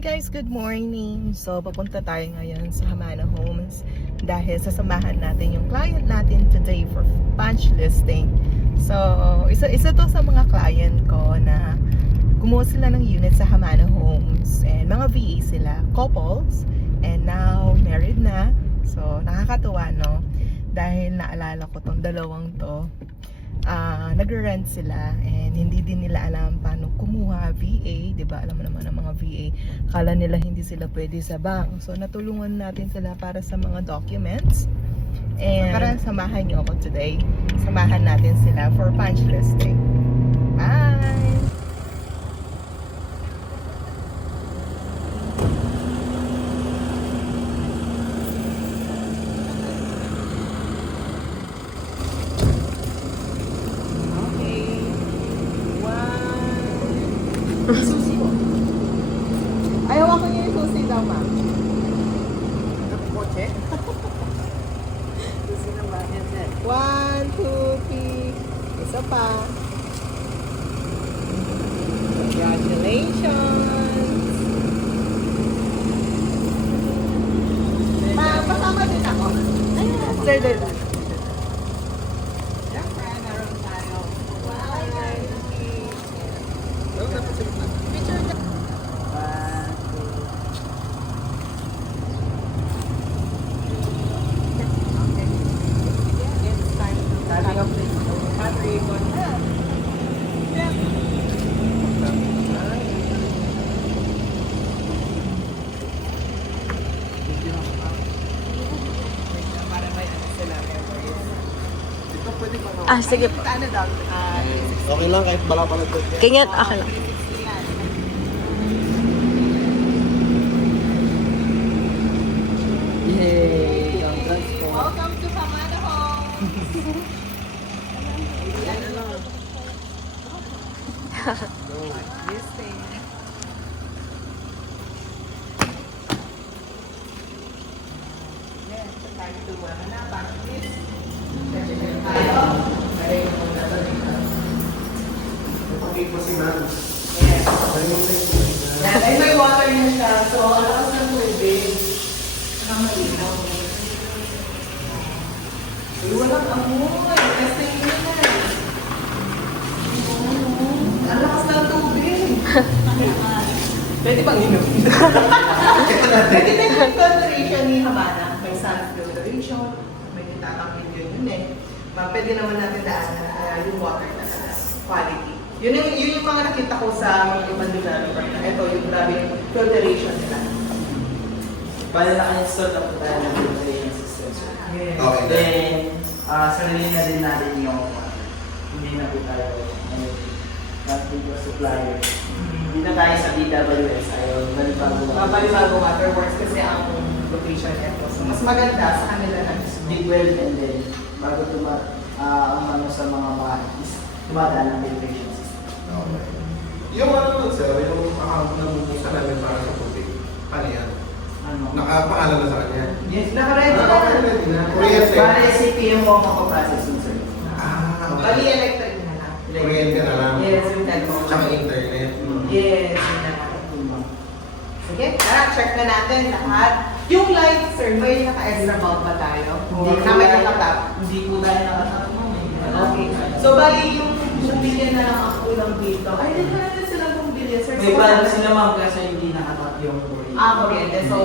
guys, good morning. So, papunta tayo ngayon sa Hamana Homes dahil sasamahan natin yung client natin today for punch listing. So, isa to sa mga client ko na kumuha sila ng unit sa Hamana Homes and mga VA sila, couples, and now married na. So, nakakatuwa, no? Dahil naalala ko tong dalawang to. Nagre-rent sila and hindi din nila alam paano kumuha VA, 'di ba? Alam mo naman ang mga VA, akala nila hindi sila pwede sa bank. So natulungan natin sila para sa mga documents. And tara, samahan niyo ako today. Samahan natin sila for punch listing. Bye. Susi mo. Ayaw ako niya yung susi daw, ma'am. Kotse? Susi na ba? 1, 2, 3. Isa pa. Congratulations! Ma'am, pasama din ako. Sir, din. Sige po. Okay lang kahit bala-bala to. Ganyan, okay lang. Yay! Welcome to Hamana Homes! Ay, may water na siya. So, alas ng tubig. Nakamalihaw. Ay, walang amoy. Testing nyo na. Ang lakas ng tubig. Pwede bang inumin? Pwede na yung filtration ni Hamana. May sun filtration. May nitatanggit yun eh. Pwede naman natin daanan yung water na quality. Yun yung mga nakita ko sa mga ibang developer na ito, yung grabe yung filtration nila. Bale naka-install na po tayo ng filtration system. Yes. Okay. Then, sarili na din natin yung hindi na po tayo yung supplier. Hindi na tayo sa DWS, ayaw Balibago waterworks kasi ang location nito. So, mas maganda sa kanila na mismo. Big well and then bago ang sa mga is tumadaan ng filtration system. Okay. Yung ano nun sir, yung account na bubuksan namin para sa tubig. Ano yan? Ano? Nakapangalan na sa kanya? Yes, naka-ready na. Naka-ready na. Kuryente. Para SAP yung mga mapaprocessing sir. Okay. Bali electric na lang. Kuryente na lang. Yes, yung telephone. Tsaka internet. Yes, yun na lang. Sige, tara, check na natin lahat. Yung light, sir, may naka-extra bulb ba tayo? Hindi na may nakatap. Hindi po tayo nakatap mo. Okay. So, bali yung bumbilya na lang ako lang dito. Ay, hindi na natin silang bumbilya, sir. May plan sila ma'am kasi hindi nakatap yung Kuryente. So,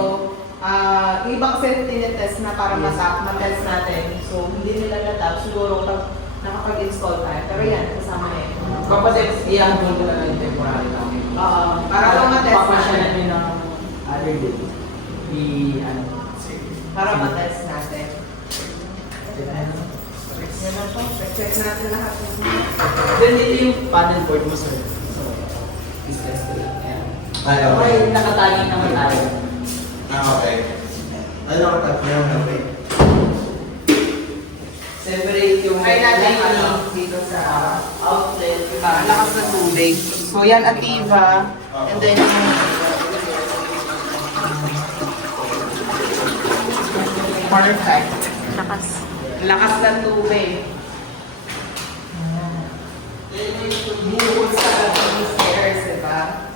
yung ibang kasi tinitest na para matest natin. So, hindi nila natap. Siguro pag nakapag-install tayo. Pero yan, kasama yan. kapatid, i-unfold ko na lang yung temporary lang. Para lang matest Papasya natin. namin ng other day. Para matest natin. Yan na po. Check natin lahat. Then dito yung paddle board mo sir. So, business ko lang. Ayan. Ay, okay. Okay, nakatagi naman tayo. Okay. Ay, nakatap niya. Okay. Separate yung Try natin lighting dito sa outlet. lakas ng tubig. So yan, Ativa. And then perfect. Lakas ng tubig. Buhos sa stairs, diba?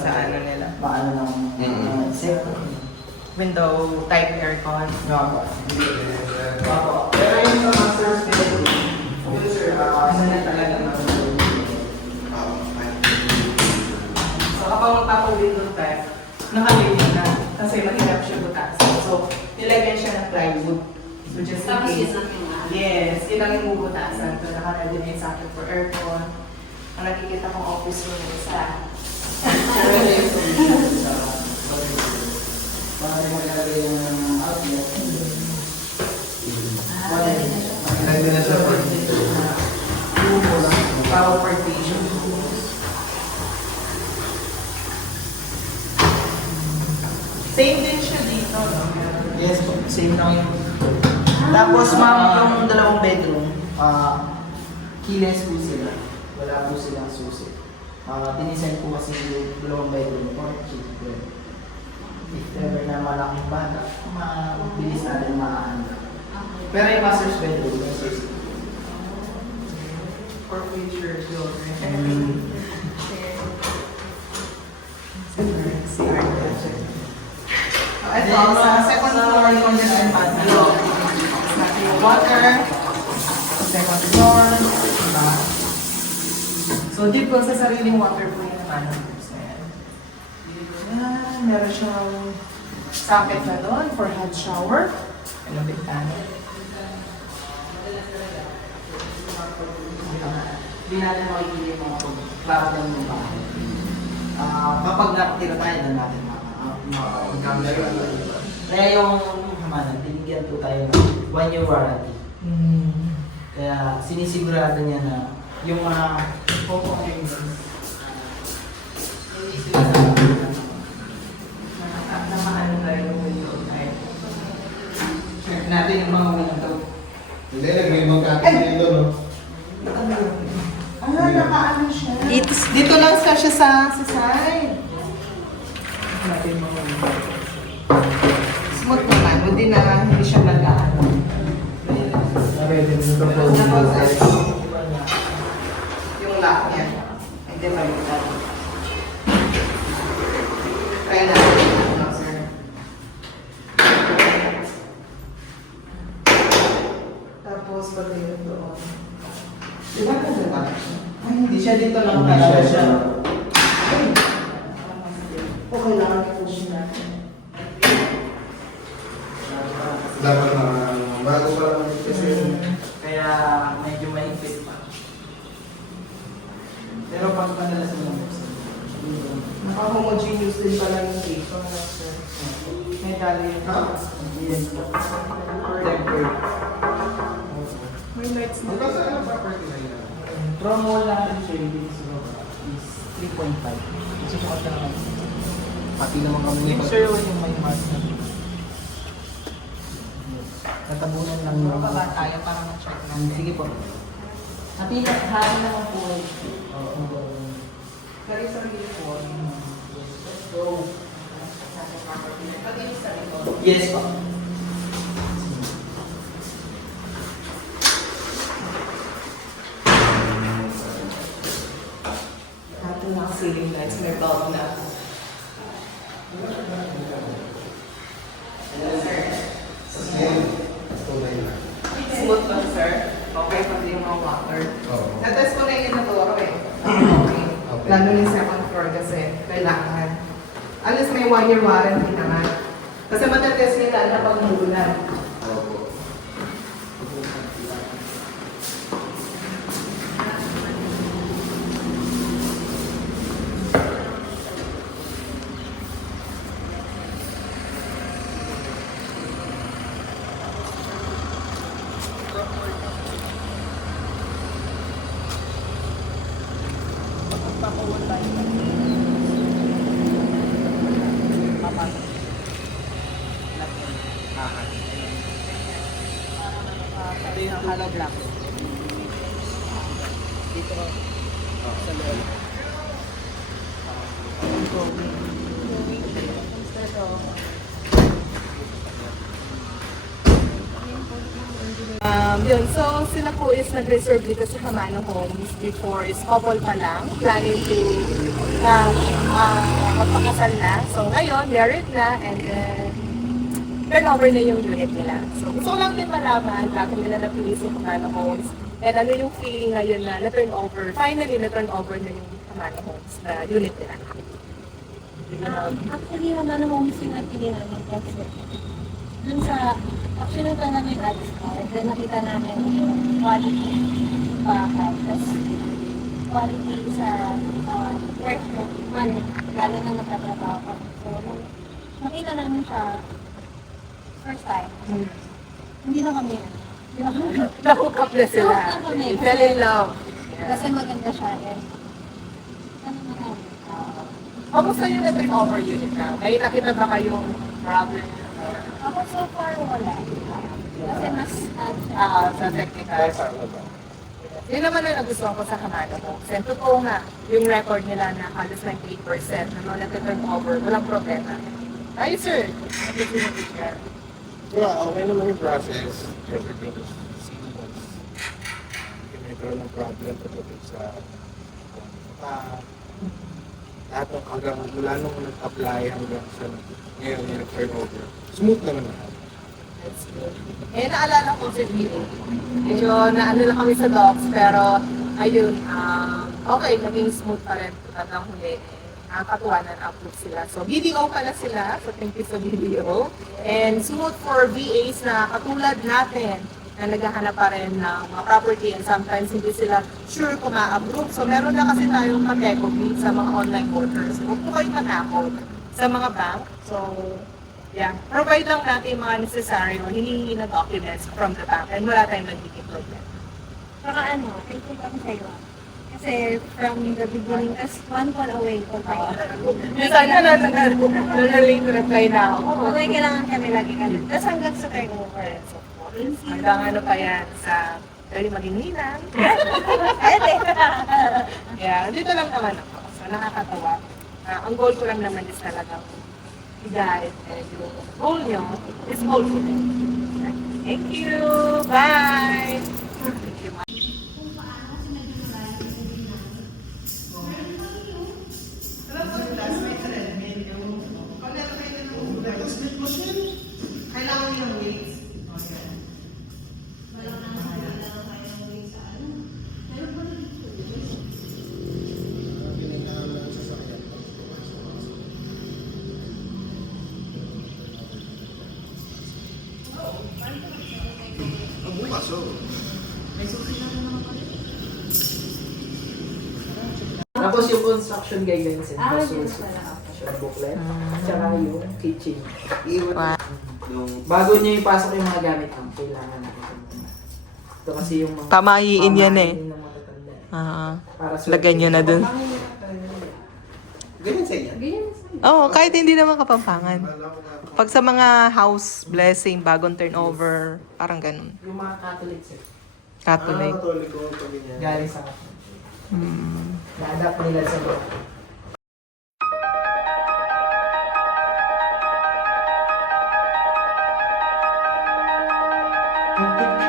sa ano nila. Paano ng set. Window type aircon. Opo. Pero yung sa master's bedroom, yun sir, Ano na talaga naman. So kapag magpapa-window type, nakalimutan na. Kasi mahirap siya butasan. So, nilagyan siya ng plywood. So just in Tapos case. yun ang yung Yes, yun lang yung bubutasan. So naka-ready na yung socket for aircon. Ang nakikita kong office room is sa pero yun yung solution sa para maglalagay ng outlet. Nandito na siya for power partition. Same din siya dito, no? Yes po, same lang yung. Tapos ma'am, yung dalawang bedroom, keyless po sila. Wala po silang susi. Dinisign po kasi yung dalawang bedroom for children. If ever na malaking bata, mabilis natin maahanda. Pero yung master's bedroom, may susi. For future children. Ito, sa second floor yung design pattern. Yung water, sa second floor, diba? So, dito sa sariling water po yung naman. Yan, meron siyang socket na doon for hot shower. Ano bintana? Hindi natin makikita yung mga klaro ng mga bahay. Kapag nakatira tayo, doon natin makakita. Kaya yung hamanan, binigyan po tayo ng 1-year warranty. Kaya sinisigurado niya na yung mga components hindi sila Nakaano tayo yung window type. Check natin yung mga window. Hindi, nag-remote natin dito, no? Nakaano siya. Dito lang siya sa side. Natin mga window. Smooth naman. Hindi siya nag-ano. Ready na ito po. Yung lock niya. Hindi baliktad. Try natin. Ano, sir? Tapos, pag dito doon. Di ba naglalak siya? Ay, hindi siya dito lang Hindi talaga siya. siya. Ay. Okay lang. I-push natin. Dapat na bago pa lang kasi kaya medyo mahigpit pa. Pero pag madalas mo Naka-homogeneous din pala yung dito. Sir. May dali yung yes po. Tempered. May lights na. hanggang sa ano property na yan? Promo lang rin siya yung is 3.5. Kasi kung ito naman. Pati naman kami Yung sir, yung may mask na. Katabunan lang Ano yung... ba ba tayo para ma-check natin? Sige po. Hati naman po. Pero yung sarili po. So, pag yung sarili po. Yes po. Natin mga ceiling lights, may bulb na. Skin, tunay na. Smooth lang, sir. Okay, pati yung mga water. Oo. Natest ko na yung naturo eh. Okay. Okay. Lalo na yung second floor kasi kailangan. At least may 1-year warranty naman. Kasi matatest nila na pag nagulan. Opo. Ito yung hollow block. Dito sa loob. Yun, so sila po is nag-reserve dito sa Hamano Homes before is couple pa lang, planning to magpakasal na. So ngayon, married na, and then turnover na yung unit nila. So gusto ko lang din malaman, bakit nila napili sa Hamano Homes, and ano yung feeling ngayon na na-turnover, finally na-turnover na yung Hamano Homes na unit nila. Actually, Hamano Homes yung napili namin kasi dun sa, actually nagpa namin ads ko, then nakita namin yung quality bahay, tapos quality sa work mo, lalo na nagtatrabaho ko. So, nung nakita namin siya, first time, hindi na kami, Na-hook up na sila. Na-hook up kami. Fell in love. kasi maganda siya. Ano naman, Kamusta yung na-turnover unit na? May nakita ba kayong problem? ako so far wala. Kasi mas, Sa technical. Yun naman ang nagustuhan ko sa Hamano Homes. And totoo nga, yung record nila na halos 98% na nag-turnover, walang problema. Ay, sir. Okay naman yung process. Everything is seamless. Hindi nagkaroon ng problem pagdating sa lahat ng hanggang mula nung nag-apply hanggang sa ngayon yung nag-turnover. Smooth naman lahat. That's good. Eh, naalala ko si Vito. Medyo naano lang kami sa docs, pero ayun, okay, naging smooth pa rin hanggang huli. Nakakatuwa na na-approve sila. So, BDO pala sila. So, thank you sa BDO. And smooth for VAs na katulad natin na naghahanap pa rin ng mga property and sometimes hindi sila sure kung ma-approve. So, meron na kasi tayong kategory sa mga online portals. Huwag po kayong matakot sa mga bank. So, yeah, provide lang natin yung mga necessary o hinihingi na documents from the bank and wala tayong magiging problem. saka ano, thankful kami sa'yo. Kasi from the beginning, as one call away ko tayo. Minsan na late reply na ako. Okay, kailangan kami lagi kami. Tapos hanggang sa turnover. Hanggang ano pa yan sa pwede maging ninang. Pwede. Yeah, dito lang naman ako. So nakakatawa. Ang goal ko lang naman is talagang i-guide and yung goal nyo is fulfilled. Thank you! Bye! Kailangan yung weights. Bukas, Tapos yung construction guidelines and Ah, procedures, yun pala. yung booklet, tsaka yung kitchen. Iwan. Bago nyo ipasok yung mga gamit ang kailangan natin muna. Ito kasi yung mga Pamahiin yan eh. pamahiin ng matatanda. Para sa Lagay nyo na dun. Ganyan sa inyo. Ganyan. Oo, kahit hindi naman kapampangan. Pag sa mga house blessing, bagong turnover, parang ganun. Yung mga Catholics eh. Catholic. Katoliko, pag ganyan. Galing sa Catholic. Hmm. Na-adapt nila sa mga. Ang